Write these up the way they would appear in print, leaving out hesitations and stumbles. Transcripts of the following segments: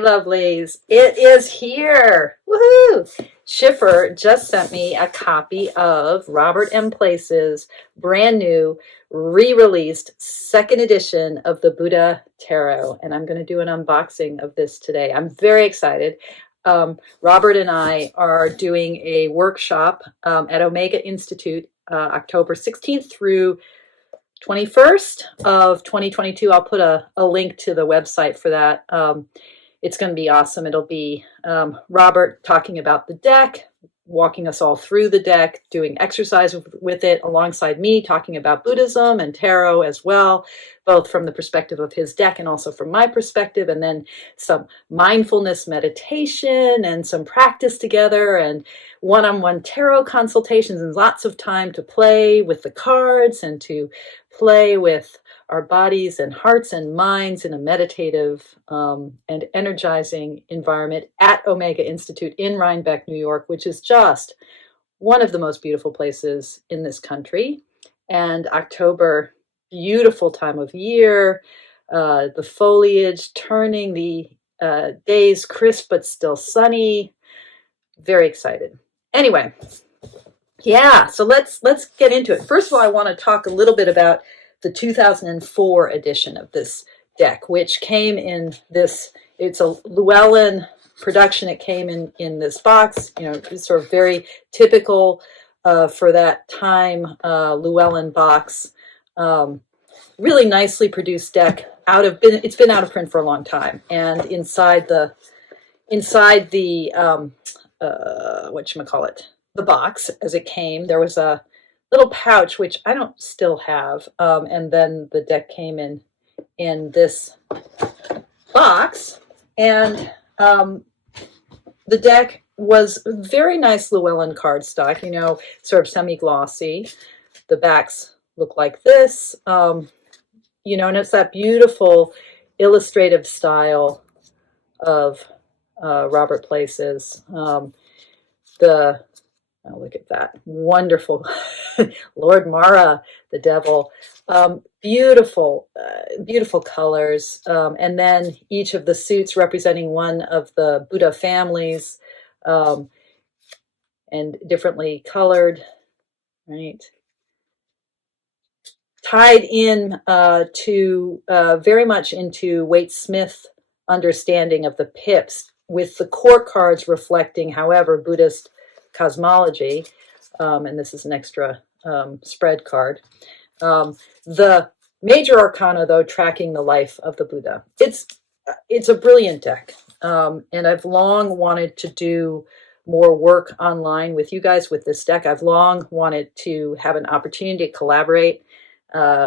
lovelies. It is here. Woohoo! Schiffer just sent me a copy of Robert M. Place's brand new, re-released second edition of the Buddha Tarot. And I'm going to do an unboxing of this today. I'm very excited. Robert and I are doing a workshop at Omega Institute October 16th through 21st of 2022. I'll put a link to the website for that. It's going to be awesome. It'll be Robert talking about the deck, walking us all through the deck, doing exercise with it, alongside me talking about Buddhism and tarot as well, both from the perspective of his deck and also from my perspective, and then some mindfulness meditation and some practice together and one-on-one tarot consultations and lots of time to play with the cards and to play with our bodies and hearts and minds in a meditative and energizing environment at Omega Institute in Rhinebeck, New York, which is just one of the most beautiful places in this country. And October, beautiful time of year, the foliage turning, the days crisp but still sunny. Very excited. Anyway, yeah, so let's get into it. First of all, I want to talk a little bit about the 2004 edition of this deck, which came in this, it's a Llewellyn production. It came in this box, you know, it's sort of very typical for that time Llewellyn box. Really nicely produced deck. It's been out of print for a long time, and inside the whatchamacallit, the box as it came, there was a little pouch, which I don't still have, and then the deck came in this box, and the deck was very nice Llewellyn cardstock, you know, sort of semi-glossy. The backs look like this, you know, and it's that beautiful illustrative style of Robert Place's. Oh, look at that. Wonderful. Lord Mara, the devil. Beautiful, beautiful colors. And then each of the suits representing one of the Buddha families, and differently colored, right? Tied in to very much into Waite Smith understanding of the pips, with the court cards reflecting, however, Buddhist cosmology, and this is an extra spread card. The major arcana, though, tracking the life of the Buddha. It's a brilliant deck, and I've long wanted to do more work online with you guys with this deck. I've long wanted to have an opportunity to collaborate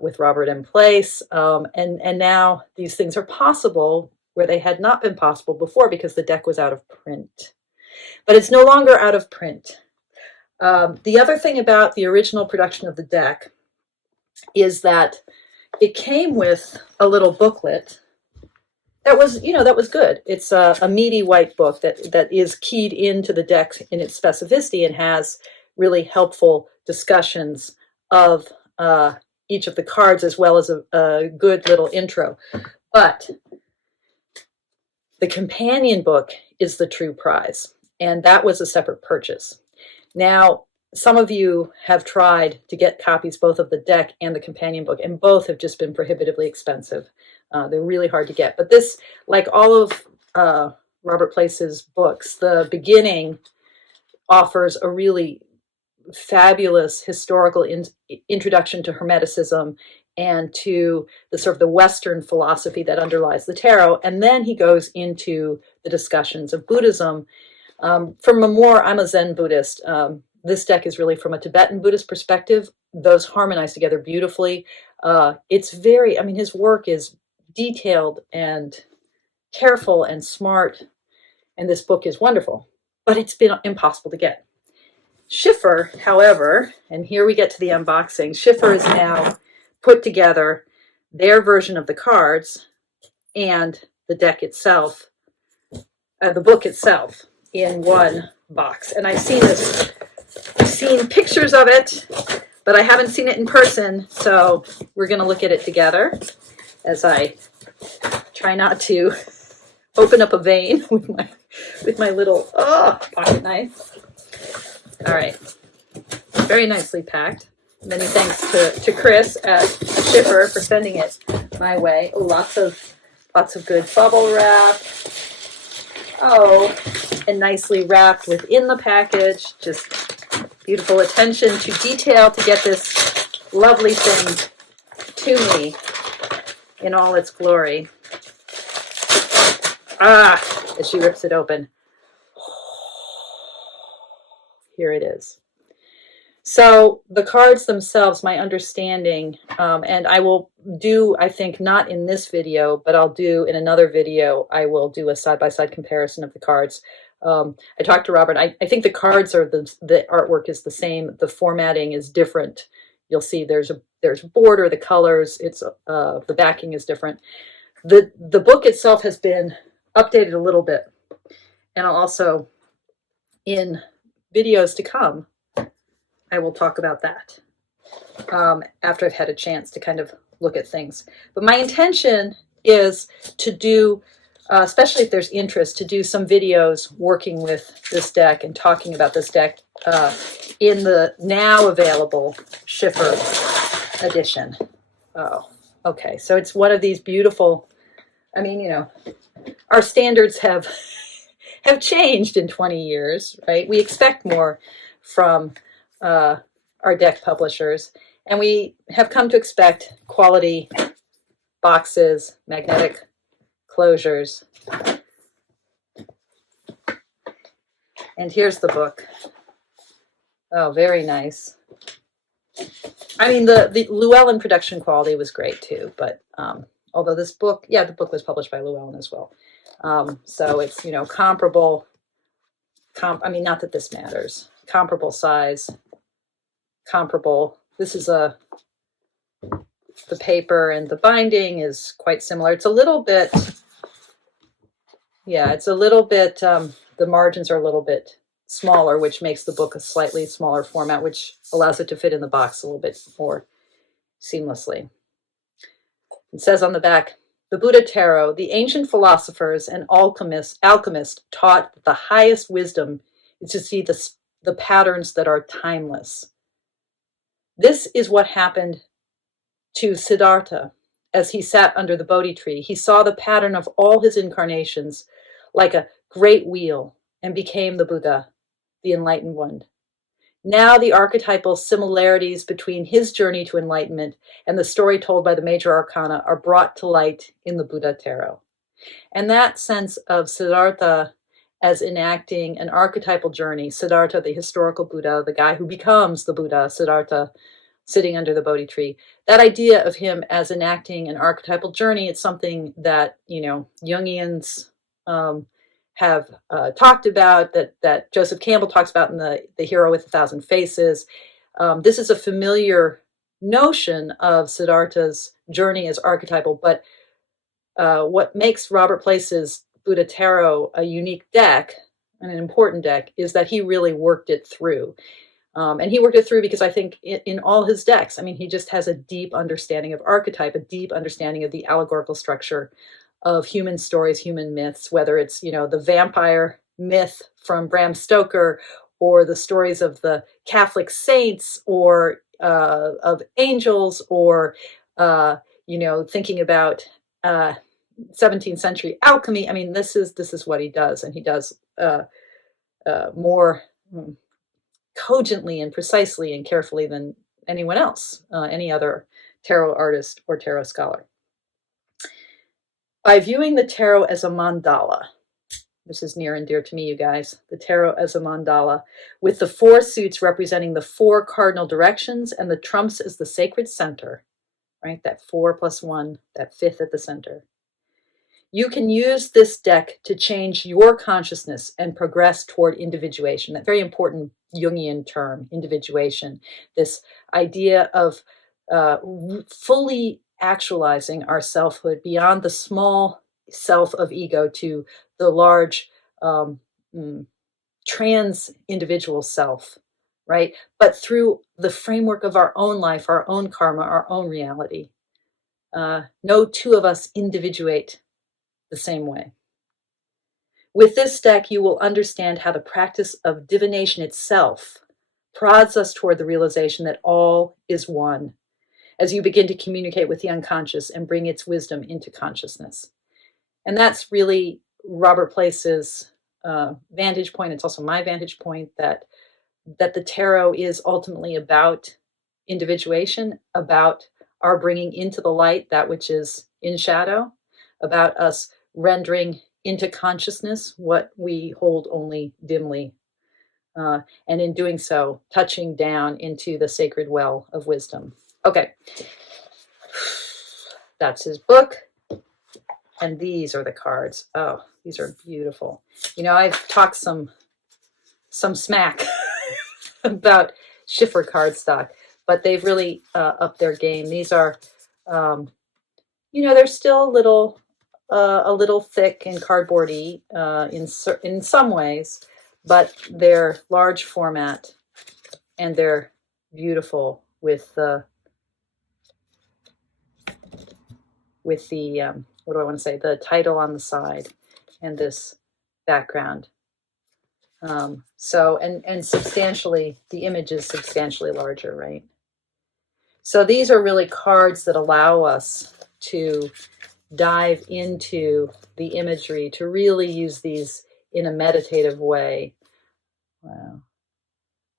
with Robert M. Place, and now these things are possible where they had not been possible before because the deck was out of print. But it's no longer out of print. The other thing about the original production of the deck is that it came with a little booklet that was, you know, that was good. It's a meaty white book that is keyed into the deck in its specificity and has really helpful discussions of each of the cards, as well as a good little intro. But the companion book is the true prize. And that was a separate purchase. Now, some of you have tried to get copies both of the deck and the companion book, and both have just been prohibitively expensive. They're really hard to get. But this, like all of Robert Place's books, the beginning offers a really fabulous historical introduction to Hermeticism and to the sort of the Western philosophy that underlies the tarot. And then he goes into the discussions of Buddhism. I'm a Zen Buddhist. This deck is really from a Tibetan Buddhist perspective. Those harmonize together beautifully. It's very, I mean, his work is detailed and careful and smart, and this book is wonderful, but it's been impossible to get. Schiffer, however, and here we get to the unboxing, Schiffer has now put together their version of the cards and the deck itself, the book itself, in one box. And I've seen pictures of it, but I haven't seen it in person, so we're going to look at it together as I try not to open up a vein with my little pocket knife. All right, very nicely packed. Many thanks to Chris at Schiffer for sending it my way. Oh, lots of good bubble wrap. Oh, and nicely wrapped within the package. Just beautiful attention to detail to get this lovely thing to me in all its glory. As she rips it open. Here it is. So the cards themselves, my understanding, and I will do, I think not in this video, but I'll do in another video, I will do a side-by-side comparison of the cards. I talked to Robert. I think the cards are the artwork is the same. The formatting is different. You'll see there's border, the colors, it's the backing is different. The book itself has been updated a little bit, and I'll also, in videos to come, I will talk about that after I've had a chance to kind of look at things. But my intention is to do, especially if there's interest, to do some videos working with this deck and talking about this deck in the now available Schiffer edition. Oh, okay. So it's one of these beautiful, I mean, you know, our standards have changed in 20 years, right? We expect more from our deck publishers, and we have come to expect quality boxes, magnetic closures. And here's the book. Oh, very nice. I mean, the Llewellyn production quality was great too, but although this book, yeah, the book was published by Llewellyn as well. So it's, you know, comparable, I mean, not that this matters, comparable size, comparable. This is the paper and the binding is quite similar. It's a little bit, yeah, it's a little bit, the margins are a little bit smaller, which makes the book a slightly smaller format, which allows it to fit in the box a little bit more seamlessly. It says on the back, the Buddha Tarot, the ancient philosophers and alchemists taught that the highest wisdom is to see the patterns that are timeless. This is what happened to Siddhartha as he sat under the Bodhi tree. He saw the pattern of all his incarnations like a great wheel and became the Buddha, the enlightened one. Now the archetypal similarities between his journey to enlightenment and the story told by the major arcana are brought to light in the Buddha Tarot. And that sense of Siddhartha as enacting an archetypal journey, Siddhartha, the historical Buddha, the guy who becomes the Buddha, Siddhartha, sitting under the Bodhi tree, that idea of him as enacting an archetypal journey, it's something that, you know, Jungians have talked about, that Joseph Campbell talks about in the Hero with a Thousand Faces. This is a familiar notion of Siddhartha's journey as archetypal, but what makes Robert Place's Buddha Tarot a unique deck and an important deck is that he really worked it through. And he worked it through because I think in all his decks, I mean, he just has a deep understanding of archetype, a deep understanding of the allegorical structure of human stories, human myths, whether it's, you know, the vampire myth from Bram Stoker, or the stories of the Catholic saints, or of angels, or, you know, thinking about 17th century alchemy. I mean, this is what he does, and he does more cogently and precisely and carefully than anyone else, any other tarot artist or tarot scholar. By viewing the tarot as a mandala, this is near and dear to me, you guys, the tarot as a mandala, with the four suits representing the four cardinal directions and the trumps as the sacred center, right? That 4 + 1, that fifth at the center. You can use this deck to change your consciousness and progress toward individuation. That very important Jungian term, individuation. This idea of fully actualizing our selfhood beyond the small self of ego to the large trans individual self, right? But through the framework of our own life, our own karma, our own reality. No two of us individuate the same way. With this deck, you will understand how the practice of divination itself prods us toward the realization that all is one as you begin to communicate with the unconscious and bring its wisdom into consciousness. And that's really Robert Place's vantage point. It's also my vantage point that the tarot is ultimately about individuation, about our bringing into the light that which is in shadow, about us rendering into consciousness what we hold only dimly. And in doing so, touching down into the sacred well of wisdom. Okay, that's his book. And these are the cards. Oh, these are beautiful. You know, I've talked some smack about Schiffer cardstock, but they've really upped their game. These are, you know, they're still a little thick and cardboardy in some ways, but they're large format and they're beautiful with the what do I want to say? The title on the side and this background. So, and substantially, the image is substantially larger, right? So these are really cards that allow us to dive into the imagery, to really use these in a meditative way. Wow.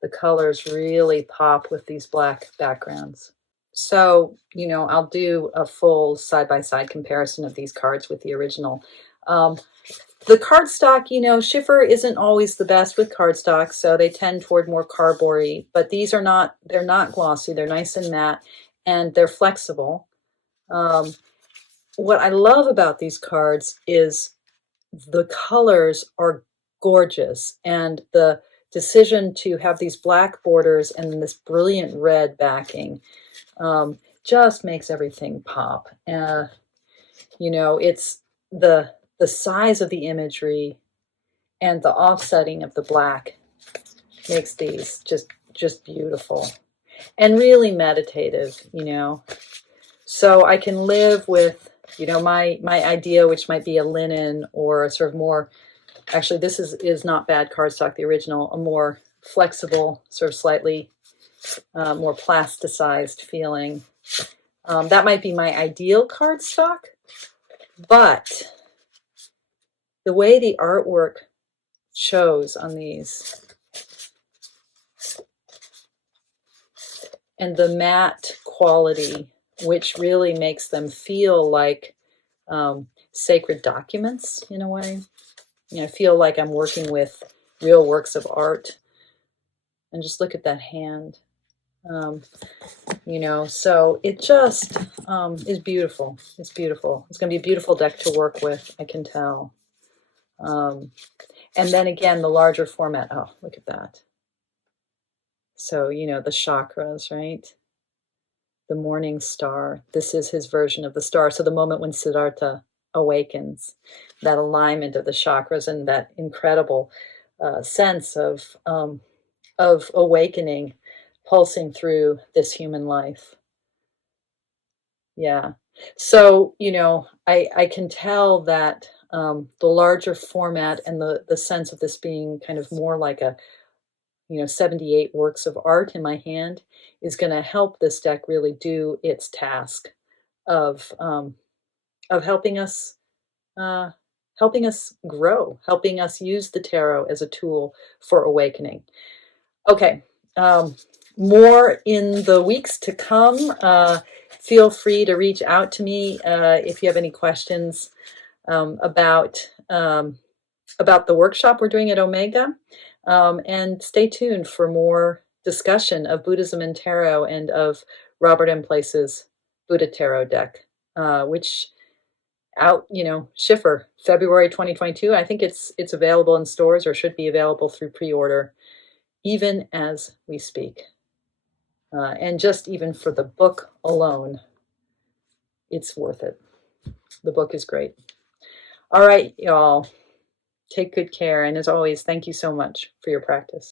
The colors really pop with these black backgrounds. So, you know, I'll do a full side-by-side comparison of these cards with the original. The cardstock, you know, Schiffer isn't always the best with cardstock, so they tend toward more cardboardy, but these are not, they're not glossy, they're nice and matte, and they're flexible. What I love about these cards is the colors are gorgeous, and the decision to have these black borders and this brilliant red backing just makes everything pop. You know, it's the size of the imagery and the offsetting of the black makes these just beautiful and really meditative, you know. So I can live with, you know, my idea, which might be a linen or a sort of more, actually this is not bad cardstock, the original, a more flexible, sort of slightly more plasticized feeling. That might be my ideal cardstock, but the way the artwork shows on these and the matte quality, which really makes them feel like sacred documents in a way. You know, I feel like I'm working with real works of art. And just look at that hand. You know, so it just is beautiful. It's beautiful. It's going to be a beautiful deck to work with, I can tell. And then again, the larger format. Oh, look at that. So, you know, the chakras, right? The morning star. This is his version of the star. So the moment when Siddhartha awakens, that alignment of the chakras and that incredible sense of awakening pulsing through this human life. Yeah. So, you know, I can tell that the larger format and the sense of this being kind of more like a, you know, 78 works of art in my hand is going to help this deck really do its task of helping us grow, helping us use the tarot as a tool for awakening. Okay, more in the weeks to come. Feel free to reach out to me if you have any questions about the workshop we're doing at Omega. And stay tuned for more discussion of Buddhism and tarot and of Robert M. Place's Buddha Tarot deck, which out, you know, Schiffer, February 2022. I think it's available in stores or should be available through pre-order even as we speak. And just even for the book alone, it's worth it. The book is great. All right, y'all. Take good care. And as always, thank you so much for your practice.